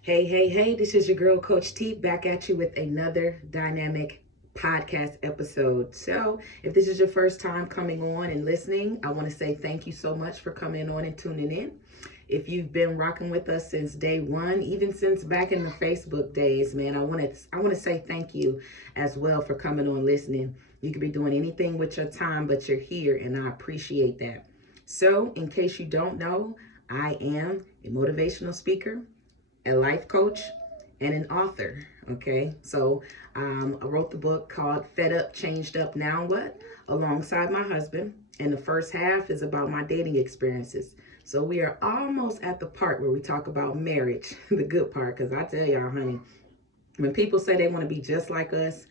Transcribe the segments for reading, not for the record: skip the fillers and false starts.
Hey, hey, hey, this is your girl, Coach T, back at you with another dynamic podcast episode. So, if this is your first time coming on and listening, I want to say thank you so much for coming on and tuning in. If you've been rocking with us since day one, even since back in the Facebook days, man, I want to say thank you as well for coming on listening. You could be doing anything with your time, but you're here, and I appreciate that. So, in case you don't know, I am a motivational speaker, a life coach, and an author. Okay, so I wrote the book called Fed Up, Changed Up, Now What, alongside my husband. And the first half is about my dating experiences. So we are almost at the part where we talk about marriage, the good part, because I tell y'all, honey, when people say they want to be just like us,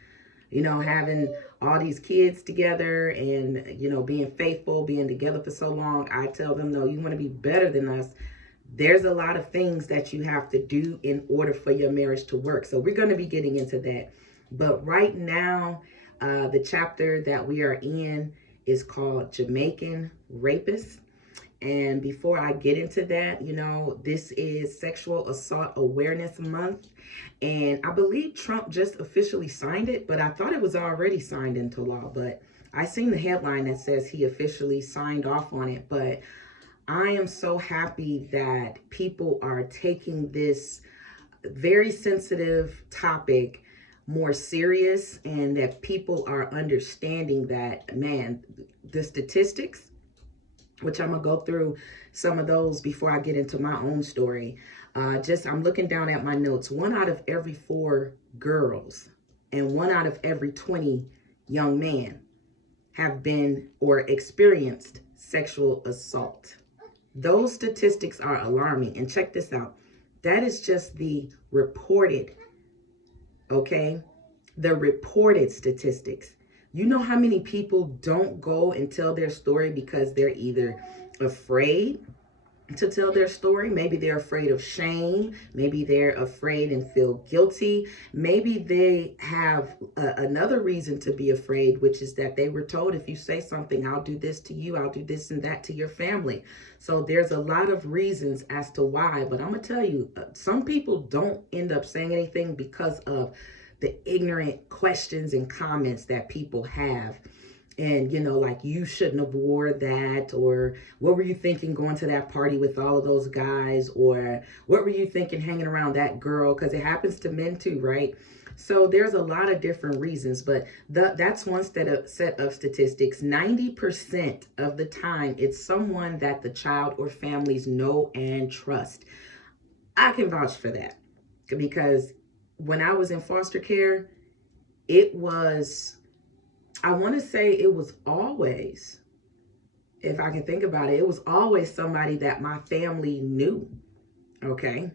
having all these kids together and, being faithful, being together for so long, I tell them, no, you want to be better than us. There's a lot of things that you have to do in order for your marriage to work. So we're going to be getting into that. But right now, the chapter that we are in is called Jamaican Rapists. And before I get into that, this is Sexual Assault Awareness Month. And I believe Trump just officially signed it, but I thought it was already signed into law. But I seen the headline that says he officially signed off on it. But I am so happy that people are taking this very sensitive topic more serious and that people are understanding that, man, the statistics, which I'm going to go through some of those before I get into my own story. I'm looking down at my notes. 1 out of every 4 girls and 1 out of every 20 young men have been or experienced sexual assault. Those statistics are alarming. And check this out. That is just the reported, okay? The reported statistics. You know how many people don't go and tell their story because they're either afraid to tell their story. Maybe they're afraid of shame. Maybe they're afraid and feel guilty. Maybe they have another reason to be afraid, which is that they were told, if you say something, I'll do this to you, I'll do this and that to your family. So there's a lot of reasons as to why, but I'm gonna tell you, some people don't end up saying anything because of the ignorant questions and comments that people have. And like, you shouldn't have wore that, or what were you thinking going to that party with all of those guys, or what were you thinking hanging around that girl, because it happens to men too, right? So there's a lot of different reasons, but that's one set of statistics. 90% of the time it's someone that the child or families know and trust. I can vouch for that, because when I was in foster care, it was, I want to say it was always, if I can think about it, it was always somebody that my family knew. Okay.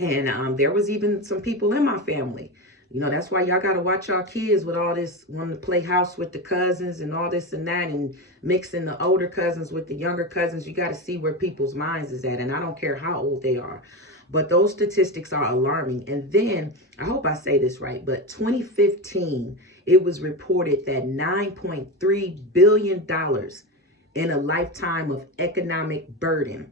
And there was even some people in my family. That's why y'all got to watch y'all kids with all this, wanting to play house with the cousins and all this and that, and mixing the older cousins with the younger cousins. You got to see where people's minds is at. And I don't care how old they are. But those statistics are alarming. And then, I hope I say this right, but 2015, it was reported that $9.3 billion in a lifetime of economic burden,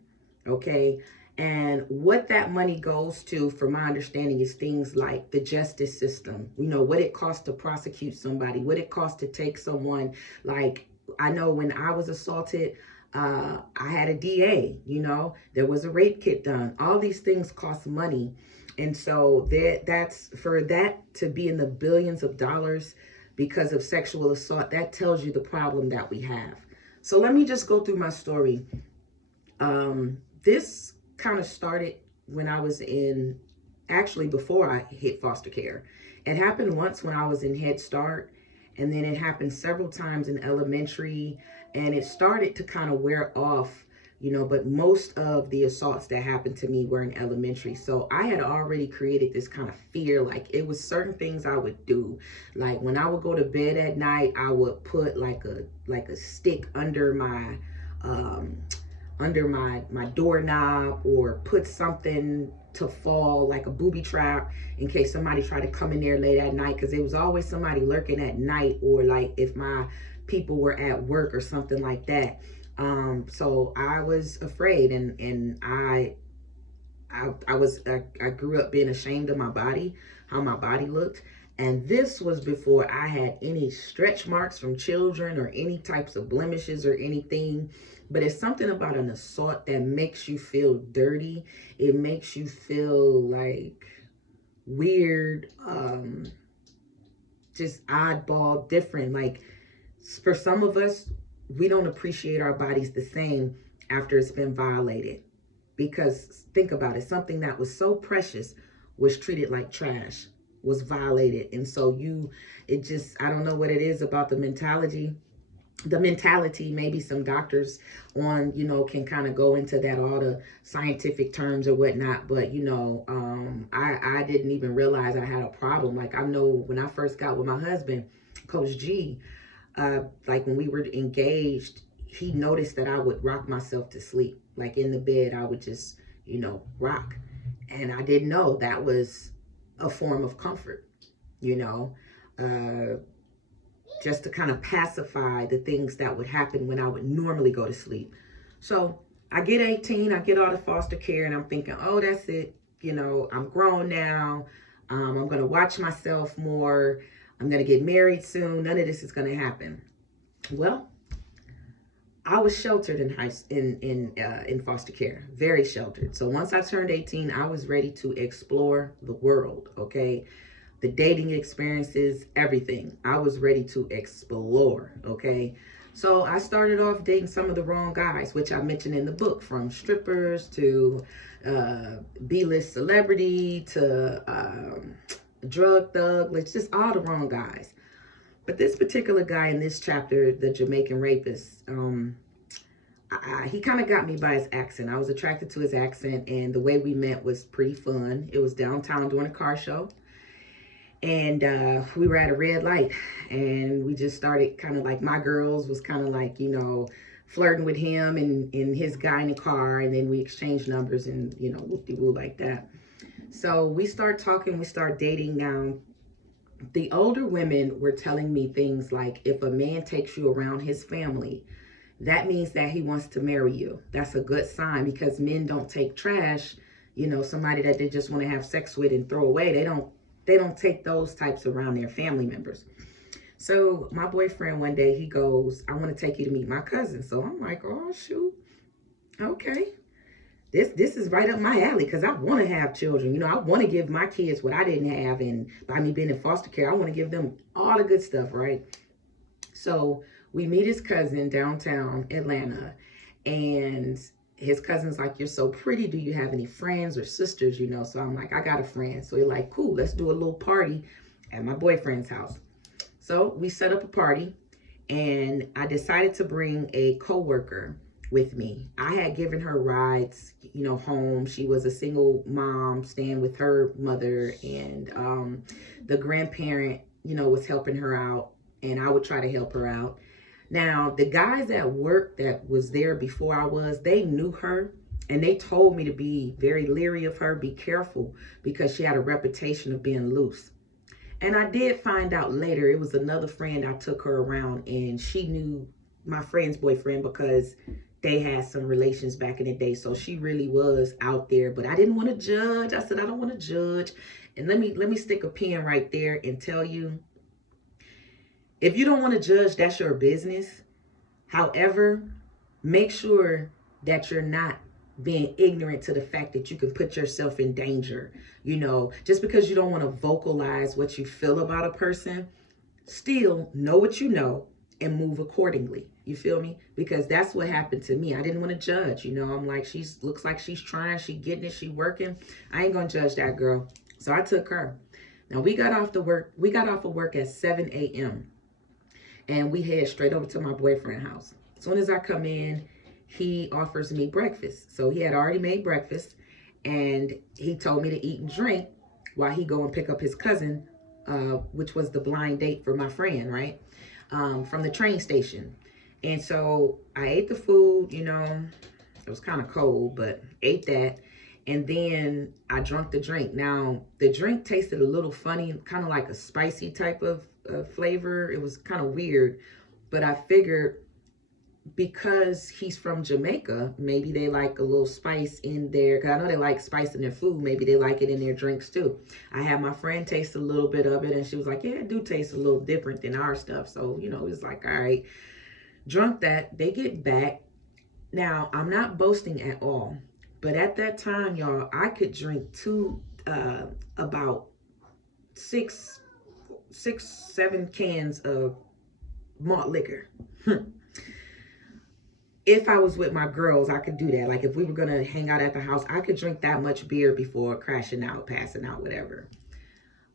okay? And what that money goes to, from my understanding, is things like the justice system. What it costs to prosecute somebody, what it costs to take someone. Like, I know when I was assaulted, I had a DA, there was a rape kit done. All these things cost money. And so that's for that to be in the billions of dollars because of sexual assault. That tells you the problem that we have. So let me just go through my story. This kind of started when I was actually before I hit foster care. It happened once when I was in Head Start, and then it happened several times in elementary, and it started to kind of wear off, but most of the assaults that happened to me were in elementary. So I had already created this kind of fear. Like, it was certain things I would do. Like, when I would go to bed at night, I would put like a stick under my doorknob, or put something to fall, like a booby trap, in case somebody tried to come in there late at night, because there was always somebody lurking at night, or like if my people were at work or something like that. So I was afraid, and I grew up being ashamed of my body, how my body looked. And this was before I had any stretch marks from children or any types of blemishes or anything. But it's something about an assault that makes you feel dirty. It makes you feel like weird, just oddball, different. Like for some of us, we don't appreciate our bodies the same after it's been violated. Because think about it, something that was so precious was treated like trash, was violated. And so it just, I don't know what it is about the mentality. Maybe some doctors on, can kind of go into that, all the scientific terms or whatnot. But I didn't even realize I had a problem. Like, I know when I first got with my husband, Coach G, like when we were engaged, he noticed that I would rock myself to sleep. Like in the bed, I would just, rock. And I didn't know that was a form of comfort, you know. Just to kind of pacify the things that would happen when I would normally go to sleep. So I get 18, I get out of foster care, and I'm thinking, oh, that's it. I'm grown now. I'm going to watch myself more. I'm going to get married soon. None of this is going to happen. Well, I was sheltered in foster care, very sheltered. So once I turned 18, I was ready to explore the world, okay? The dating experiences, everything. I was ready to explore, okay? So I started off dating some of the wrong guys, which I mentioned in the book, from strippers to B-list celebrity to drug thug, it's just all the wrong guys. But this particular guy in this chapter, the Jamaican rapist, he kind of got me by his accent. I was attracted to his accent, and the way we met was pretty fun. It was downtown during a car show. And we were at a red light, and we just started kind of like, my girls was kind of like, flirting with him and his guy in the car. And then we exchanged numbers and, whoop-de-woo like that. So we start talking, we start dating. Now, the older women were telling me things like, if a man takes you around his family, that means that he wants to marry you. That's a good sign, because men don't take trash, somebody that they just want to have sex with and throw away. They don't take those types around their family members. So my boyfriend one day, he goes, I want to take you to meet my cousin. So I'm like, oh, shoot. Okay. This is right up my alley, because I want to have children. I want to give my kids what I didn't have. And by me being in foster care, I want to give them all the good stuff, right? So we meet his cousin downtown Atlanta, and his cousin's like, you're so pretty. Do you have any friends or sisters, So I'm like, I got a friend. So he's like, cool, let's do a little party at my boyfriend's house. So we set up a party, and I decided to bring a coworker with me. I had given her rides, home. She was a single mom staying with her mother, and the grandparent, was helping her out, and I would try to help her out. Now, the guys at work that was there before I was, they knew her, and they told me to be very leery of her, be careful, because she had a reputation of being loose. And I did find out later, it was another friend I took her around, and she knew my friend's boyfriend because they had some relations back in the day. So she really was out there, but I didn't want to judge. I said, I don't want to judge. And let me stick a pin right there and tell you, if you don't want to judge, that's your business. However, make sure that you're not being ignorant to the fact that you can put yourself in danger. Just because you don't want to vocalize what you feel about a person, still know what you know and move accordingly. You feel me? Because that's what happened to me. I didn't want to judge. I'm like, looks like she's trying, she getting it, she working. I ain't gonna judge that girl. So I took her. Now we got off of work at 7 a.m. and we head straight over to my boyfriend's house. As soon as I come in, he offers me breakfast. So he had already made breakfast, and he told me to eat and drink while he go and pick up his cousin, which was the blind date for my friend, right? From the train station. And so I ate the food, it was kind of cold, but ate that. And then I drank the drink. Now, the drink tasted a little funny, kind of like a spicy type of flavor. It was kind of weird, but I figured because he's from Jamaica, maybe they like a little spice in there. Because I know they like spice in their food. Maybe they like it in their drinks too. I had my friend taste a little bit of it, and she was like, yeah, it do taste a little different than our stuff. So, you know, it's like, all right, drunk that. They get back. Now, I'm not boasting at all. But at that time, y'all, I could drink about six, 7 cans of malt liquor. If I was with my girls, I could do that. Like if we were gonna hang out at the house, I could drink that much beer before crashing out, passing out, whatever.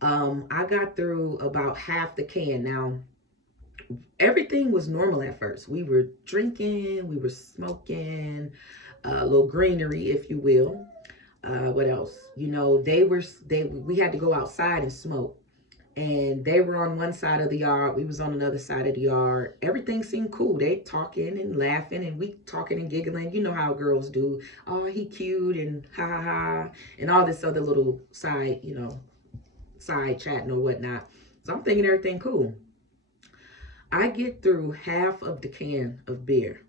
I got through about half the can. Now, everything was normal at first. We were drinking, we were smoking, a little greenery, if you will. What else? You know, we had to go outside and smoke. And they were on one side of the yard. We was on another side of the yard. Everything seemed cool. They talking and laughing and we talking and giggling. You know how girls do. Oh, he cute and ha ha ha. And all this other little side, you know, side chatting or whatnot. So I'm thinking everything cool. I get through half of the can of beer.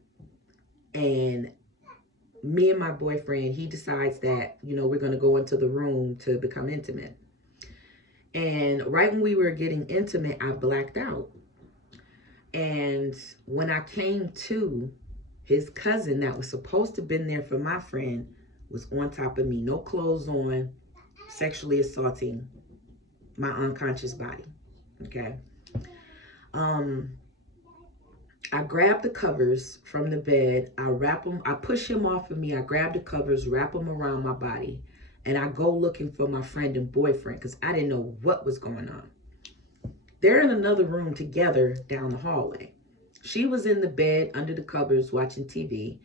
And me and my boyfriend, he decides that, you know, we're going to go into the room to become intimate. And right when we were getting intimate, I blacked out. And when I came to, his cousin that was supposed to have been there for my friend was on top of me, no clothes on, sexually assaulting my unconscious body. Okay. I grabbed the covers from the bed. I wrap them. I push him off of me. I grab the covers, wrap them around my body. And I go looking for my friend and boyfriend because I didn't know what was going on. They're in another room together down the hallway. She was in the bed under the covers watching TV.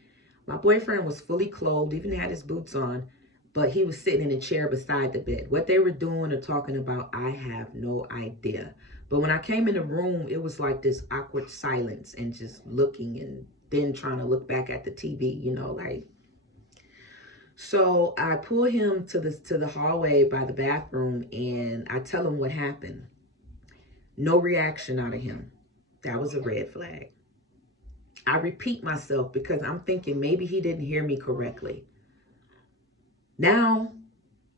My boyfriend was fully clothed, even had his boots on, but he was sitting in a chair beside the bed. What they were doing or talking about, I have no idea. But when I came in the room, it was like this awkward silence and just looking and then trying to look back at the TV, you know, like. So I pull him to the hallway by the bathroom and I tell him what happened. No reaction out of him. That was a red flag. I repeat myself because I'm thinking maybe he didn't hear me correctly. Now,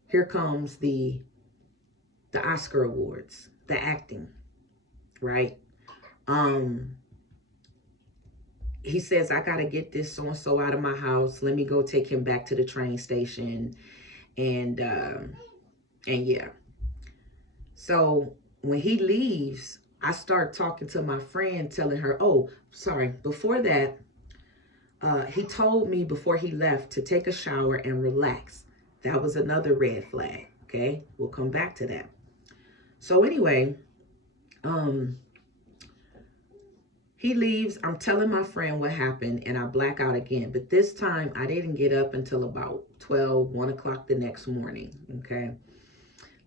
here comes the Oscar Awards, the acting, right? He says, I got to get this so-and-so out of my house. Let me go take him back to the train station. And yeah. So when he leaves, I start talking to my friend, telling her, oh, sorry, before that, he told me before he left to take a shower and relax. That was another red flag, okay? We'll come back to that. So anyway, he leaves. I'm telling my friend what happened and I black out again. But this time I didn't get up until about 1 o'clock the next morning, okay?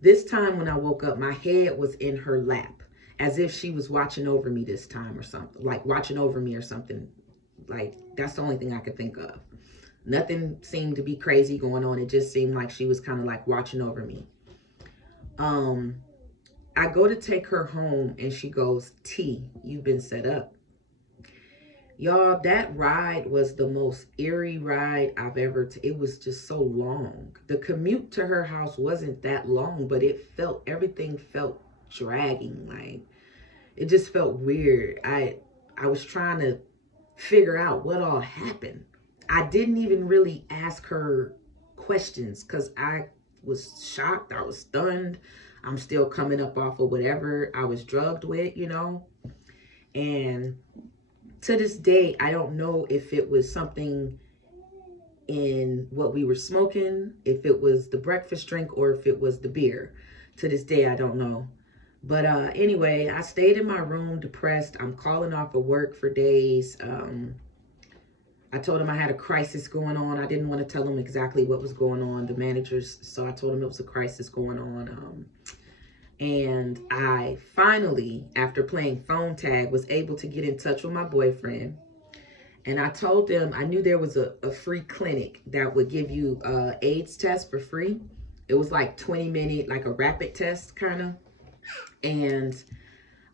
This time when I woke up, my head was in her lap as if she was watching over me this time or something, like watching over me or something. Like that's the only thing I could think of. Nothing seemed to be crazy going on. It just seemed like she was kind of like watching over me. I go to take her home and she goes, T, you've been set up. Y'all, that ride was the most eerie ride I've ever, it was just so long. The commute to her house wasn't that long, but everything felt dragging. Like, it just felt weird. I was trying to figure out what all happened. I didn't even really ask her questions because I was shocked. I was stunned. I'm still coming up off of whatever I was drugged with, you know? And to this day, I don't know if it was something in what we were smoking, if it was the breakfast drink, or if it was the beer. To this day, I don't know. But anyway, I stayed in my room depressed. I'm calling off of work for days. I told him I had a crisis going on. I didn't want to tell him exactly what was going on, the managers. So I told him it was a crisis going on. And I finally, after playing phone tag, was able to get in touch with my boyfriend. And I told them I knew there was a free clinic that would give you AIDS test for free. It was like 20-minute, like a rapid test kind of. And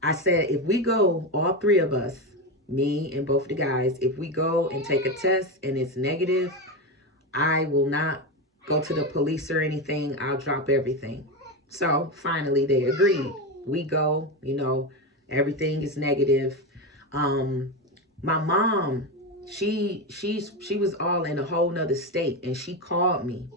I said, if we go, all three of us, me and both the guys, if we go and take a test and it's negative, I will not go to the police or anything. I'll drop everything. So finally they agreed. We go, everything is negative. My mom, she was all in a whole nother state, and she called me.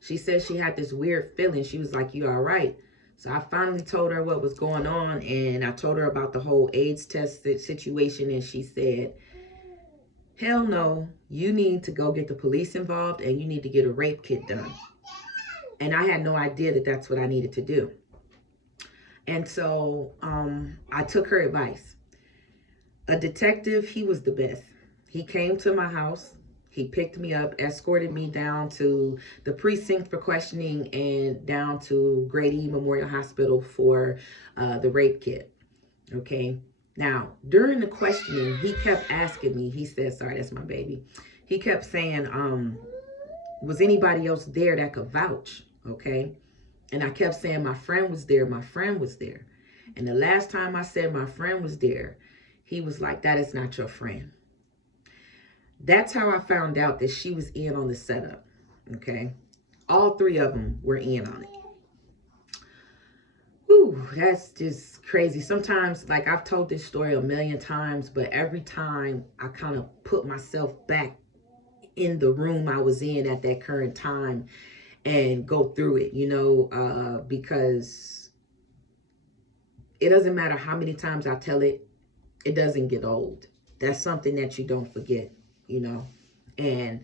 She said she had this weird feeling. She was like, "You all right?" So I finally told her what was going on, and I told her about the whole AIDS test situation, and she said, "Hell no, you need to go get the police involved, and you need to get a rape kit done." And I had no idea that that's what I needed to do. And so I took her advice. A detective, he was the best. He came to my house. He picked me up, escorted me down to the precinct for questioning and down to Grady Memorial Hospital for the rape kit. Okay. Now, during the questioning, he kept asking me, he said, sorry, that's my baby. He kept saying, was anybody else there that could vouch? Okay. And I kept saying, my friend was there. My friend was there. And the last time I said my friend was there, he was like, that is not your friend. That's how I found out that she was in on the setup. Okay. All three of them were in on it. Whew, that's just crazy. Sometimes, like, I've told this story a million times, but every time I kind of put myself back in the room I was in at that current time and go through it, because it doesn't matter how many times I tell it, it doesn't get old. That's something that you don't forget, and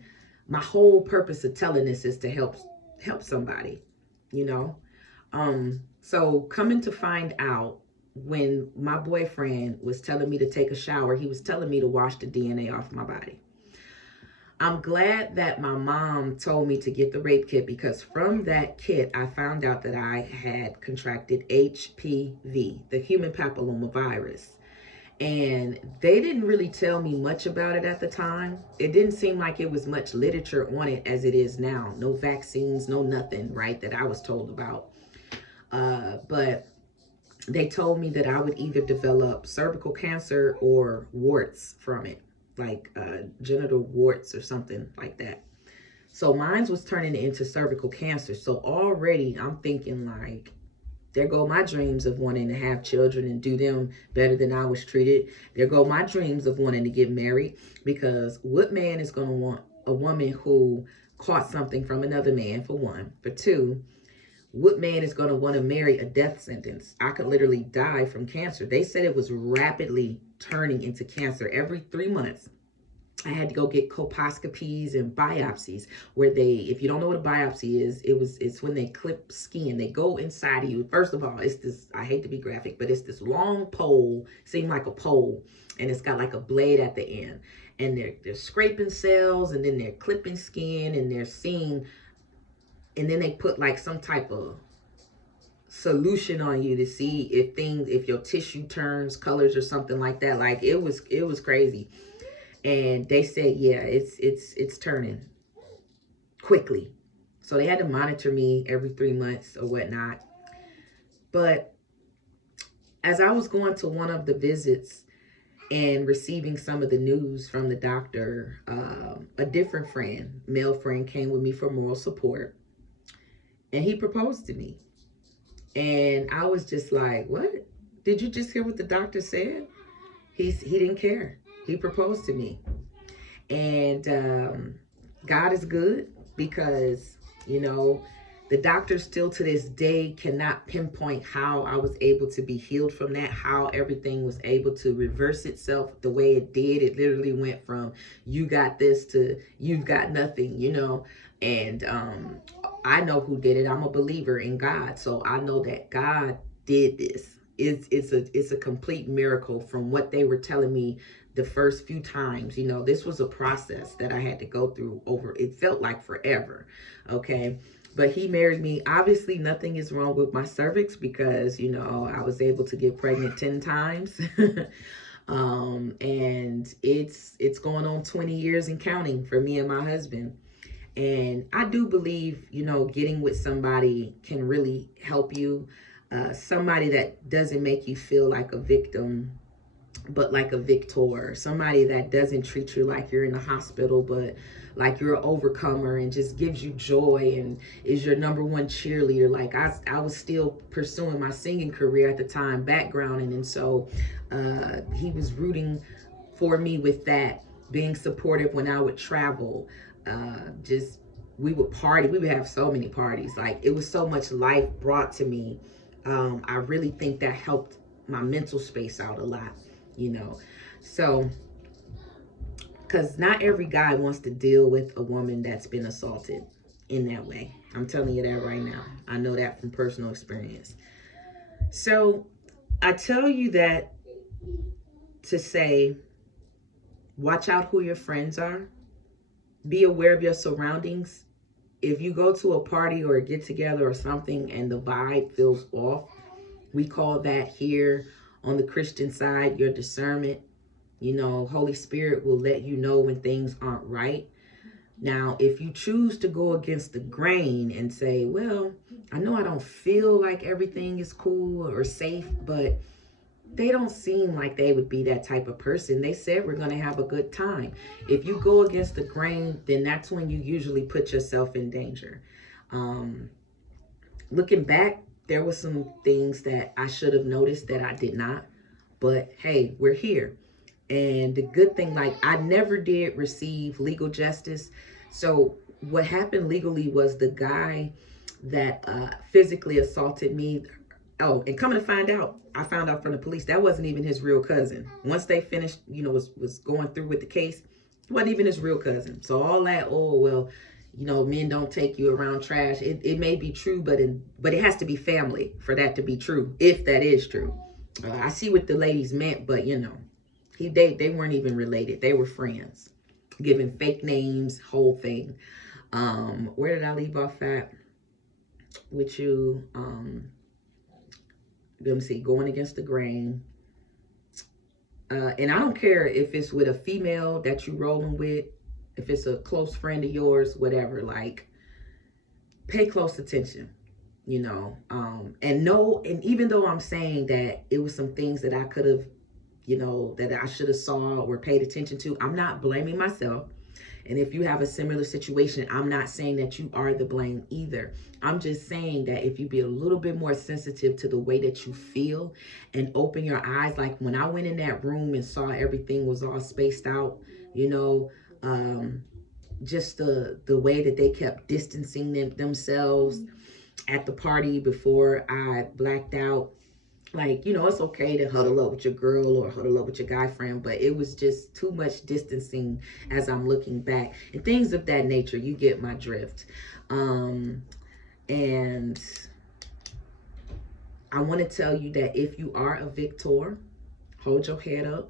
my whole purpose of telling this is to help somebody, so coming to find out, when my boyfriend was telling me to take a shower, he was telling me to wash the DNA off my body. I'm glad that my mom told me to get the rape kit, because from that kit, I found out that I had contracted HPV, the human papilloma virus. And they didn't really tell me much about it at the time. It didn't seem like it was much literature on it as it is now. No vaccines, no nothing, right, that I was told about. But they told me that I would either develop cervical cancer or warts from it, like genital warts or something like that. So mine was turning into cervical cancer. So already I'm thinking, like, there go my dreams of wanting to have children and do them better than I was treated. There go my dreams of wanting to get married, because what man is going to want a woman who caught something from another man, for one? For two, what man is going to want to marry a death sentence? I could literally die from cancer. They said it was rapidly turning into cancer. Every 3 months, I had to go get colposcopies and biopsies, where they, if you don't know what a biopsy is, it's when they clip skin. They go inside of you. First of all, it's this, I hate to be graphic, but it's this long pole, seemed like a pole, and it's got like a blade at the end. And they're scraping cells, and then they're clipping skin, and they're seeing, and then they put like some type of solution on you to see if your tissue turns colors or something like that. Like, it was crazy. And they said, yeah, it's turning quickly. So they had to monitor me every 3 months or whatnot. But as I was going to one of the visits and receiving some of the news from the doctor, a different friend, male friend, came with me for moral support. And he proposed to me. And I was just like, what? Did you just hear what the doctor said? He didn't care. He proposed to me. And God is good, because, the doctors still to this day cannot pinpoint how I was able to be healed from that, how everything was able to reverse itself the way it did. It literally went from you got this to you've got nothing, And I know who did it. I'm a believer in God. So I know that God did this. It's a complete miracle from what they were telling me the first few times. This was a process that I had to go through over, it felt like forever. Okay. But he married me. Obviously, nothing is wrong with my cervix, because, I was able to get pregnant 10 times. And it's going on 20 years and counting for me and my husband. And I do believe, getting with somebody can really help you. Somebody that doesn't make you feel like a victim, but like a victor, somebody that doesn't treat you like you're in the hospital, but like you're an overcomer and just gives you joy and is your number one cheerleader. Like I was still pursuing my singing career at the time, backgrounding, and so he was rooting for me with that, being supportive when I would travel. Just we would party. We would have so many parties. Like it was so much life brought to me. I really think that helped my mental space out a lot, you know. So, because not every guy wants to deal with a woman that's been assaulted in that way. I'm telling you that right now. I know that from personal experience. So, I tell you that to say, watch out who your friends are, be aware of your surroundings. If you go to a party or a get together or something and the vibe feels off, we call that here on the Christian side your discernment. You know, Holy Spirit will let you know when things aren't right. Now, if you choose to go against the grain and say, well, I know I don't feel like everything is cool or safe, but they don't seem like they would be that type of person. They said we're going to have a good time. If you go against the grain, then that's when you usually put yourself in danger. Um, Looking back, there were some things that I should have noticed that I did not. But hey, we're here. And the good thing, like, I never did receive legal justice. So what happened legally was the guy that physically assaulted me. Oh, and coming to find out, I found out from the police that wasn't even his real cousin. Once they finished, was going through with the case, it wasn't even his real cousin. So all that, oh well, men don't take you around trash. It may be true, but it has to be family for that to be true, if that is true. I see what the ladies meant, but they weren't even related. They were friends, giving fake names, whole thing. Where did I leave off at with you? Let me see, going against the grain. And I don't care if it's with a female that you rolling with, if it's a close friend of yours, whatever, like, pay close attention, and even though I'm saying that it was some things that I could have, that I should have saw or paid attention to, I'm not blaming myself. And if you have a similar situation, I'm not saying that you are the blame either. I'm just saying that if you be a little bit more sensitive to the way that you feel and open your eyes, like when I went in that room and saw everything was all spaced out, just the way that they kept distancing themselves at the party before I blacked out. Like, it's okay to huddle up with your girl or huddle up with your guy friend, but it was just too much distancing as I'm looking back and things of that nature. You get my drift. And I want to tell you that if you are a victor, hold your head up.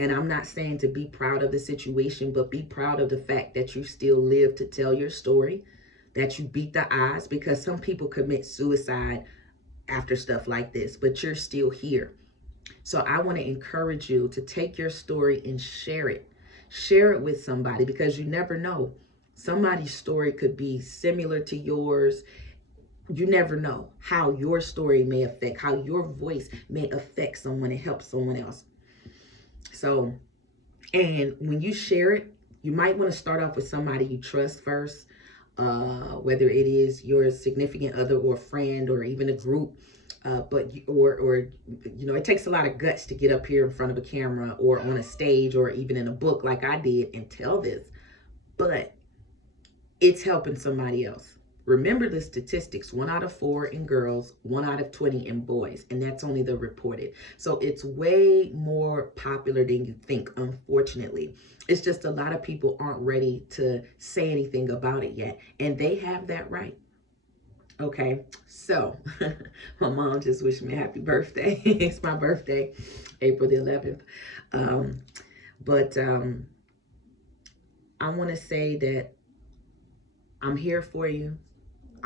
And I'm not saying to be proud of the situation, but be proud of the fact that you still live to tell your story, that you beat the odds, because some people commit suicide after stuff like this, but you're still here. So I want to encourage you to take your story and share it. Share it with somebody, because you never know. Somebody's story could be similar to yours. You never know how your story may affect, how your voice may affect someone and help someone else. So, and when you share it, you might want to start off with somebody you trust first, whether it is your significant other or friend or even a group. It takes a lot of guts to get up here in front of a camera or on a stage or even in a book like I did and tell this, but it's helping somebody else. Remember the statistics: 1 out of 4 in girls, 1 out of 20 in boys, and that's only the reported. So it's way more popular than you think, unfortunately. It's just a lot of people aren't ready to say anything about it yet, and they have that right. Okay, so my mom just wished me a happy birthday. It's my birthday, April the 11th. But I want to say that I'm here for you.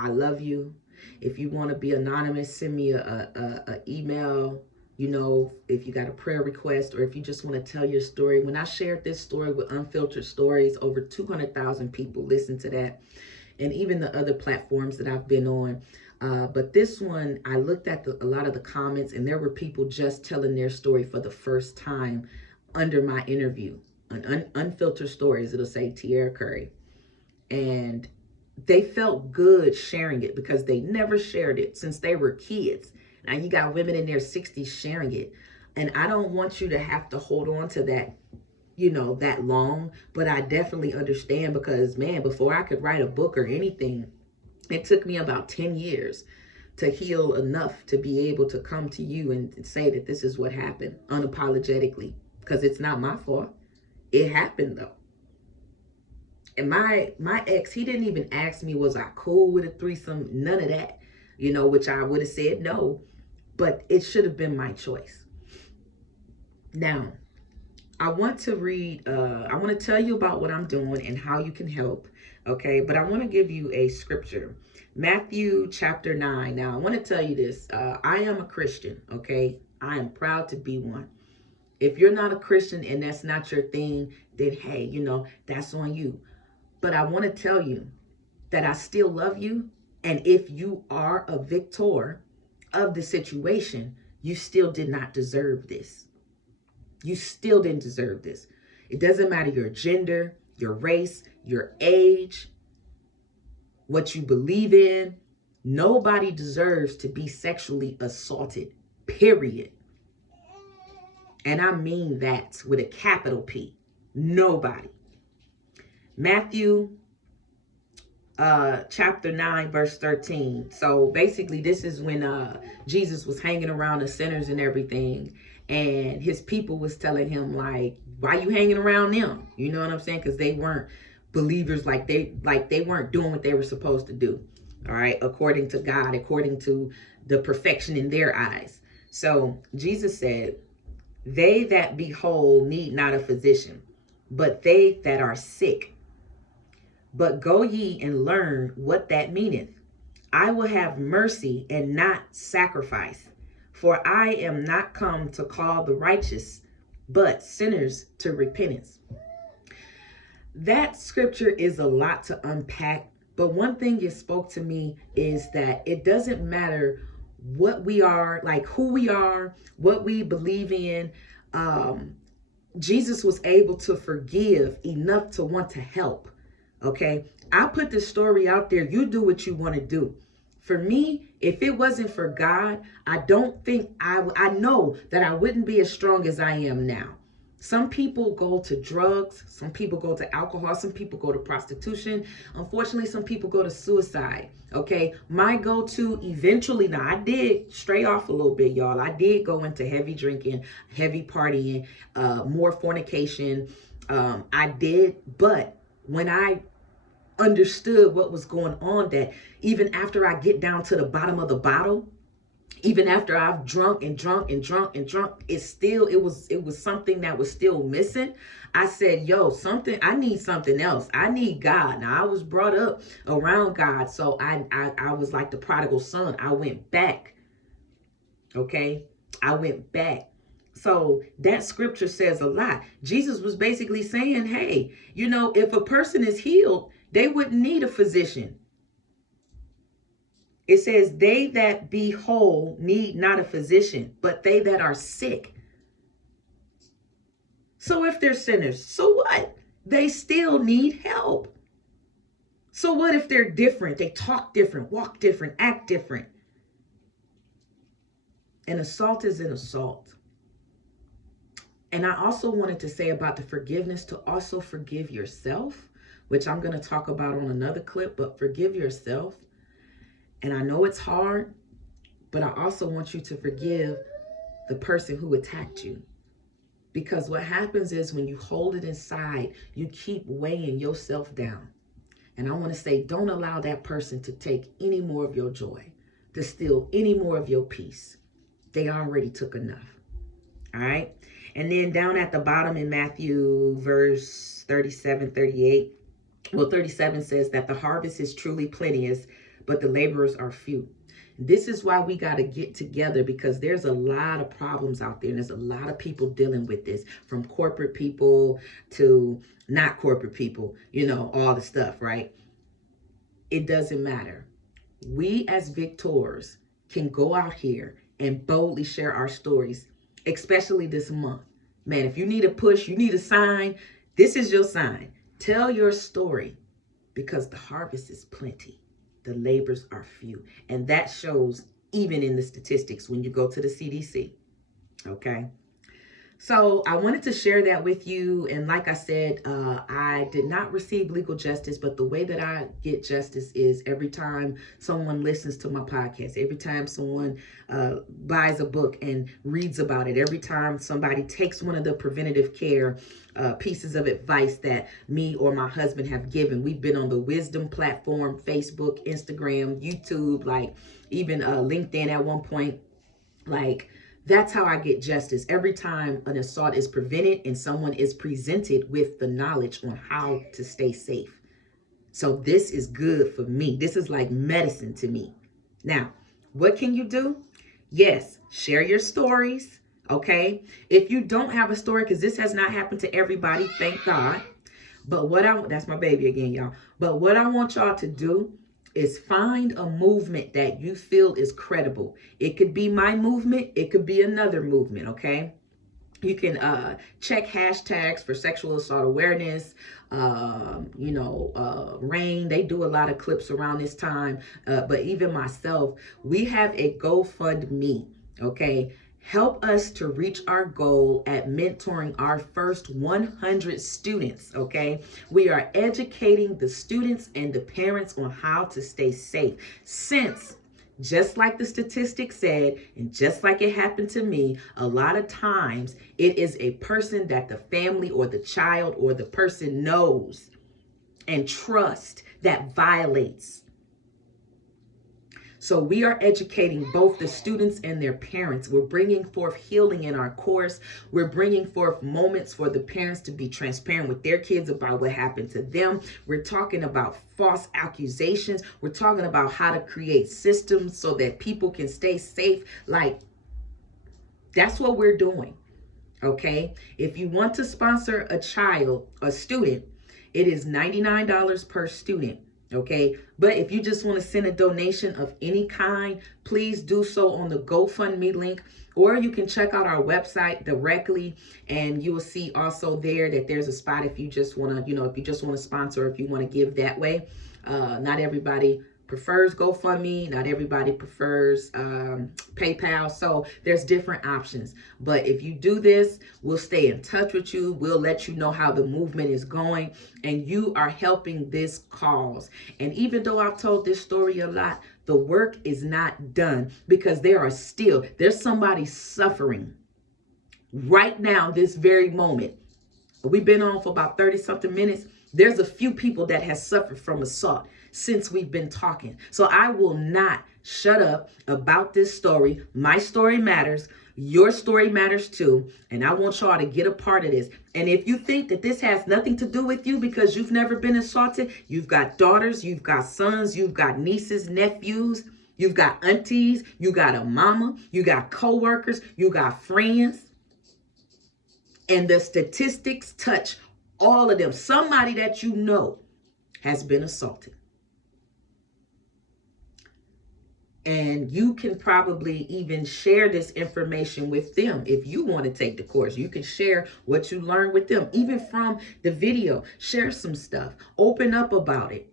I love you. If you want to be anonymous, send me a email, if you got a prayer request, or if you just want to tell your story. When I shared this story with Unfiltered Stories, over 200,000 people listened to that. And even the other platforms that I've been on, But this one, I looked at a lot of the comments, and there were people just telling their story for the first time under my interview. Unfiltered stories, it'll say Tierra Curry. And they felt good sharing it because they never shared it since they were kids. Now you got women in their 60s sharing it. And I don't want you to have to hold on to that, that long. But I definitely understand because, man, before I could write a book or anything, it took me about 10 years to heal enough to be able to come to you and say that this is what happened unapologetically, because it's not my fault. It happened though. And my ex, he didn't even ask me, was I cool with a threesome? None of that, which I would have said no, but it should have been my choice. Now, I want to I want to tell you about what I'm doing and how you can help. Okay, but I want to give you a scripture. Matthew chapter 9. Now, I want to tell you this. I am a Christian, okay? I am proud to be one. If you're not a Christian and that's not your thing, then hey, that's on you. But I want to tell you that I still love you. And if you are a victor of the situation, you still did not deserve this. You still didn't deserve this. It doesn't matter your gender, your race, your age, what you believe in. Nobody deserves to be sexually assaulted, period. And I mean that with a capital P. Nobody. Matthew chapter 9, verse 13. So basically, this is when Jesus was hanging around the sinners and everything. And his people was telling him, like, why you hanging around them? You know what I'm saying? Because they weren't believers, like they weren't doing what they were supposed to do. All right, according to God, according to the perfection in their eyes. So Jesus said, they that be whole need not a physician, but they that are sick. But go ye and learn what that meaneth. I will have mercy and not sacrifice. For I am not come to call the righteous, but sinners to repentance. That scripture is a lot to unpack. But one thing it spoke to me is that it doesn't matter what we are, like who we are, what we believe in. Jesus was able to forgive enough to want to help. Okay, I put this story out there. You do what you want to do. For me, if it wasn't for God, I don't think I know that I wouldn't be as strong as I am now. Some people go to drugs. Some people go to alcohol. Some people go to prostitution. Unfortunately, some people go to suicide. Okay, my go-to eventually, now I did stray off a little bit, y'all. I did go into heavy drinking, heavy partying, more fornication. I did, but when I understood what was going on, that even after I get down to the bottom of the bottle, even after I've drunk and drunk and drunk and drunk, it was something that was still missing. I said, yo, I need something else. I need God. Now I was brought up around God. So I was like the prodigal son. I went back. Okay. I went back. So that scripture says a lot. Jesus was basically saying, hey, if a person is healed, they wouldn't need a physician. It says, they that be whole need not a physician, but they that are sick. So if they're sinners, so what? They still need help. So what if they're different? They talk different, walk different, act different. An assault is an assault. And I also wanted to say about the forgiveness, to also forgive yourself, which I'm going to talk about on another clip, but forgive yourself. And I know it's hard, but I also want you to forgive the person who attacked you. Because what happens is when you hold it inside, you keep weighing yourself down. And I want to say, don't allow that person to take any more of your joy, to steal any more of your peace. They already took enough. All right. And then down at the bottom in Matthew verse 37, 38, 37 says that the harvest is truly plenteous, but the laborers are few. This is why we got to get together, because there's a lot of problems out there. And there's a lot of people dealing with this, from corporate people to not corporate people, all the stuff, right? It doesn't matter. we as victors can go out here and boldly share our stories, especially this month. Man, if you need a push, you need a sign, this is your sign. Tell your story, because the harvest is plenty. The labors are few. And that shows even in the statistics when you go to the CDC. Okay. So I wanted to share that with you. And like I said, I did not receive legal justice, but the way that I get justice is every time someone listens to my podcast, every time someone buys a book and reads about it, every time somebody takes one of the preventative care pieces of advice that me or my husband have given. We've been on the Wisdom platform, Facebook, Instagram, YouTube, like even LinkedIn at one point. Like, that's how I get justice. Every time an assault is prevented and someone is presented with the knowledge on how to stay safe. So this is good for me. This is like medicine to me. Now, what can you do? Yes, share your stories. Okay. If you don't have a story, because this has not happened to everybody, thank God. But that's my baby again, y'all. But what I want y'all to do is find a movement that you feel is credible. It could be my movement. It could be another movement, okay? You can check hashtags for sexual assault awareness, RAIN. They do a lot of clips around this time. But even myself, we have a GoFundMe, okay? Help us to reach our goal at mentoring our first 100 students, okay? We are educating the students and the parents on how to stay safe. Since, just like the statistics said, and just like it happened to me, a lot of times it is a person that the family or the child or the person knows and trusts that violates. So we are educating both the students and their parents. We're bringing forth healing in our course. We're bringing forth moments for the parents to be transparent with their kids about what happened to them. We're talking about false accusations. We're talking about how to create systems so that people can stay safe. Like, that's what we're doing. Okay. If you want to sponsor a student, it is $99 per student. Okay. But if you just want to send a donation of any kind, please do so on the GoFundMe link, or you can check out our website directly, and you will see also there that there's a spot if you just want to, if you just want to sponsor, if you want to give that way. Not everybody prefers GoFundMe. Not everybody prefers PayPal. So there's different options. But if you do this, we'll stay in touch with you. We'll let you know how the movement is going. And you are helping this cause. And even though I've told this story a lot, the work is not done, because there's somebody suffering right now, this very moment. We've been on for about 30 something minutes. There's a few people that has suffered from assault since we've been talking. So I will not shut up about this story. My story matters. Your story matters too. And I want y'all to get a part of this. And if you think that this has nothing to do with you because you've never been assaulted, you've got daughters, you've got sons, you've got nieces, nephews, you've got aunties, you got a mama, you got coworkers, you got friends. And the statistics touch all of them. Somebody that you know has been assaulted. And you can probably even share this information with them. If you want to take the course, you can share what you learned with them. Even from the video, share some stuff. Open up about it.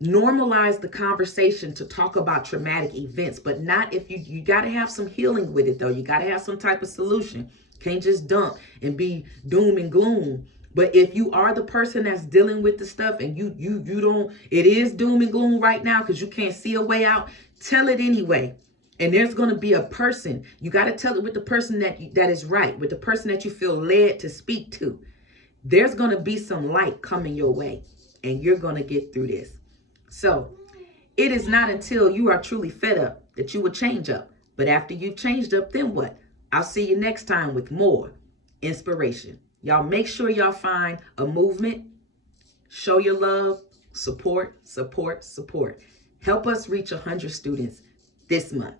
Normalize the conversation to talk about traumatic events, but not if you got to have some healing with it, though. You got to have some type of solution. Can't just dump and be doom and gloom. But if you are the person that's dealing with the stuff and you don't, it is doom and gloom right now because you can't see a way out, tell it anyway. And there's going to be a person. You got to tell it with the person that is right, with the person that you feel led to speak to. There's going to be some light coming your way, and you're going to get through this. So it is not until you are truly fed up that you will change up. But after you've changed up, then what? I'll see you next time with more inspiration. Y'all make sure y'all find a movement. Show your love. Support, support, support. Help us reach 100 students this month.